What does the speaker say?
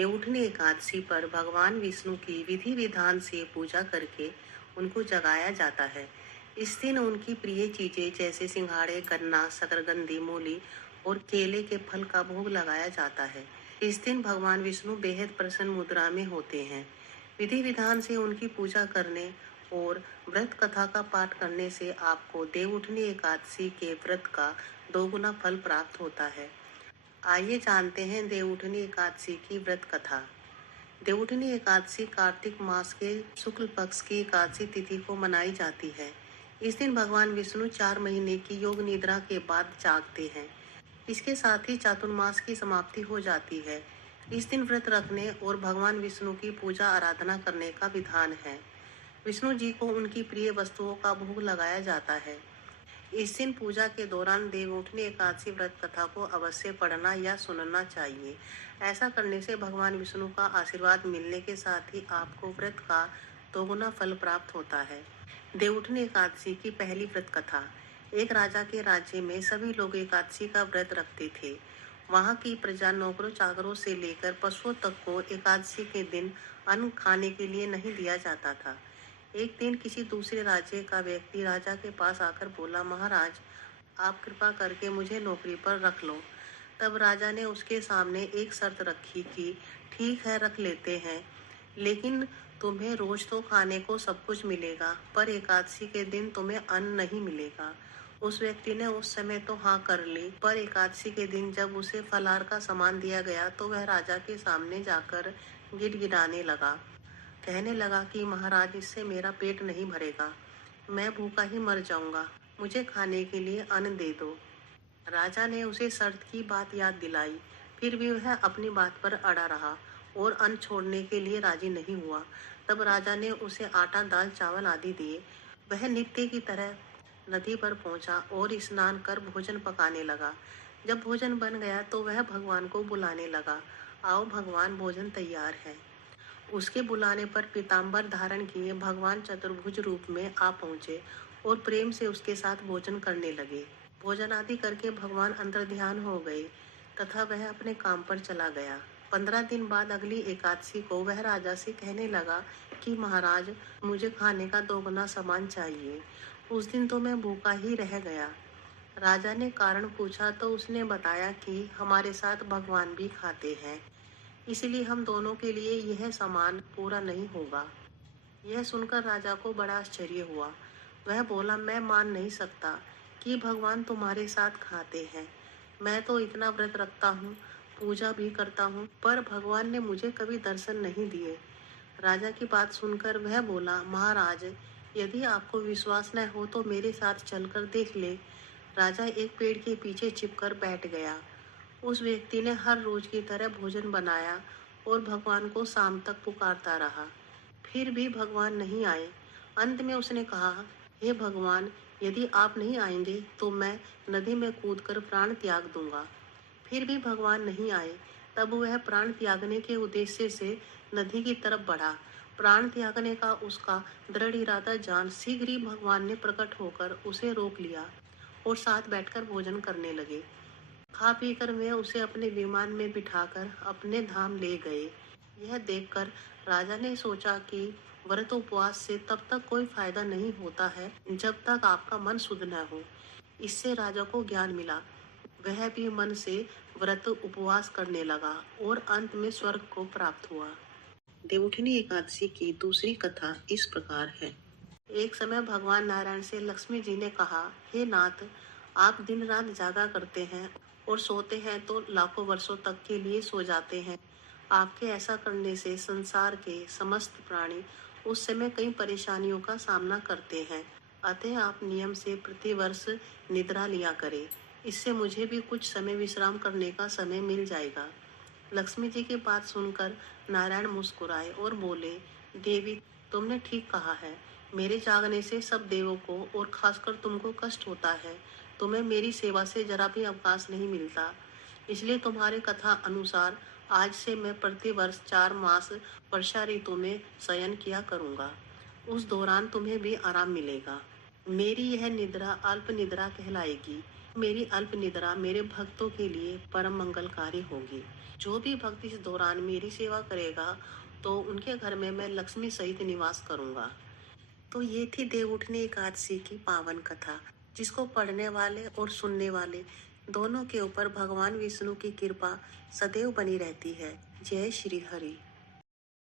देवउठनी एकादशी पर भगवान विष्णु की विधि विधान से पूजा करके उनको जगाया जाता है। इस दिन उनकी प्रिय चीजें जैसे सिंघाड़े, गन्ना, शकरकंदी, मूली और केले के फल का भोग लगाया जाता है। इस दिन भगवान विष्णु बेहद प्रसन्न मुद्रा में होते हैं। विधि विधान से उनकी पूजा करने और व्रत कथा का पाठ करने से आपको देवउठनी एकादशी के व्रत का दोगुना फल प्राप्त होता है। आइए जानते हैं देवउठनी एकादशी की व्रत कथा। देवउठनी एकादशी कार्तिक मास के शुक्ल पक्ष की एकादशी तिथि को मनाई जाती है। इस दिन भगवान विष्णु 4 महीने की योग निद्रा के बाद जागते हैं। इसके साथ ही चातुर्मास की समाप्ति हो जाती है। इस दिन व्रत रखने और भगवान विष्णु की पूजा आराधना करने का विधान है। विष्णु जी को उनकी प्रिय वस्तुओं का भोग लगाया जाता है। इस दिन पूजा के दौरान देवउठनी एकादशी व्रत कथा को अवश्य पढ़ना या सुनना चाहिए। ऐसा करने से भगवान विष्णु का आशीर्वाद मिलने के साथ ही आपको व्रत का दोगुना फल प्राप्त होता है। देवउठनी एकादशी की पहली व्रत कथा। एक राजा के राज्य में सभी लोग एकादशी का व्रत रखते थे। वहां की प्रजा नौकरों चाकरों से लेकर पशुओं तक को एकादशी के दिन अन्न खाने के लिए नहीं दिया जाता था। एक दिन किसी दूसरे राज्य का व्यक्ति राजा के पास आकर बोला, महाराज, आप कृपा करके मुझे नौकरी पर रख लो। तब राजा ने उसके सामने एक शर्त रखी कि ठीक है, रख लेते हैं, लेकिन तुम्हें रोज तो खाने को सब कुछ मिलेगा, पर एकादशी के दिन तुम्हें अन्न नहीं मिलेगा। उस व्यक्ति ने उस समय तो हाँ कर ली, पर एकादशी के दिन जब उसे फलाहार का सामान दिया गया तो वह राजा के सामने जाकर गिड़गिड़ाने लगा। कहने लगा कि महाराज, इससे मेरा पेट नहीं भरेगा, मैं भूखा ही मर जाऊंगा, मुझे खाने के लिए अन्न दे दो। राजा ने उसे शर्त की बात याद दिलाई, फिर भी वह अपनी बात पर अड़ा रहा और अन्न छोड़ने के लिए राजी नहीं हुआ। तब राजा ने उसे आटा, दाल, चावल आदि दिए। वह नित्य की तरह नदी पर पहुंचा और स्नान कर भोजन पकाने लगा। जब भोजन बन गया तो वह भगवान को बुलाने लगा, आओ भगवान, भोजन तैयार है। उसके बुलाने पर पीताम्बर धारण किए भगवान चतुर्भुज रूप में आ पहुंचे और प्रेम से उसके साथ भोजन करने लगे। भोजन आदि करके भगवान अंतर्ध्यान हो गए तथा वह अपने काम पर चला गया। 15 दिन बाद अगली एकादशी को वह राजा से कहने लगा कि महाराज, मुझे खाने का दोगुना सामान चाहिए। उस दिन तो मैं भूखा ही रह गया। राजा ने कारण पूछा तो उसने बताया कि हमारे साथ भगवान भी खाते हैं, इसलिए हम दोनों के लिए यह सामान पूरा नहीं होगा। यह सुनकर राजा को बड़ा आश्चर्य हुआ। वह बोला, मैं मान नहीं सकता कि भगवान तुम्हारे साथ खाते हैं। मैं तो इतना व्रत रखता हूँ, पूजा भी करता हूँ, पर भगवान ने मुझे कभी दर्शन नहीं दिए। राजा की बात सुनकर वह बोला, महाराज, यदि आपको विश्वास न हो तो मेरे साथ चलकर देख ले। राजा एक पेड़ के पीछे छिपकर बैठ गया। उस व्यक्ति ने हर रोज की तरह भोजन बनाया और भगवान को शाम तक पुकारता रहा, फिर भी भगवान नहीं आए। अंत में उसने कहा, हे भगवान, यदि आप नहीं आएंगे तो मैं नदी में कूदकर प्राण त्याग दूंगा। फिर भी भगवान नहीं आए। तब वह प्राण त्यागने के उद्देश्य से नदी की तरफ बढ़ा। प्राण त्यागने का उसका दृढ़ इरादा जान शीघ्र ही भगवान ने प्रकट होकर उसे रोक लिया और साथ बैठकर भोजन करने लगे। खा पी कर वे उसे अपने विमान में बिठाकर अपने धाम ले गए। यह देखकर राजा ने सोचा कि व्रत उपवास से तब तक कोई फायदा नहीं होता है जब तक आपका मन शुद्ध न हो। इससे राजा को ज्ञान मिला। वह भी मन से व्रत उपवास करने लगा और अंत में स्वर्ग को प्राप्त हुआ। देवउठनी एकादशी की दूसरी कथा इस प्रकार है। एक समय भगवान नारायण से लक्ष्मी जी ने कहा, हे नाथ, आप दिन रात जागा करते हैं और सोते हैं तो लाखों वर्षों तक के लिए सो जाते हैं। आपके ऐसा करने से संसार के समस्त प्राणी उस समय कई परेशानियों का सामना करते हैं। अतः आप नियम से प्रतिवर्ष निद्रा लिया करें। इससे मुझे भी कुछ समय विश्राम करने का समय मिल जाएगा। लक्ष्मी जी की बात सुनकर नारायण मुस्कुराए और बोले, देवी, तुमने ठीक कहा है। मेरे जागने से सब देवों को और खासकर तुमको कष्ट होता है। तुम्हें मेरी सेवा से जरा भी अवकाश नहीं मिलता। इसलिए तुम्हारे कथा अनुसार आज से मैं प्रतिवर्ष 4 मास वर्षा ऋतु में शयन किया करूंगा। उस दौरान तुम्हें भी आराम मिलेगा। मेरी यह निद्रा अल्प निद्रा कहलाएगी। मेरी अल्प निद्रा मेरे भक्तों के लिए परम मंगलकारी होगी। जो भी भक्त इस दौरान मेरी सेवा करेगा तो उनके घर में मैं लक्ष्मी सहित निवास करूंगा। तो ये थी देव उठनी एकादशी की पावन कथा, जिसको पढ़ने वाले और सुनने वाले दोनों के ऊपर भगवान विष्णु की कृपा सदैव बनी रहती है। जय श्री हरि।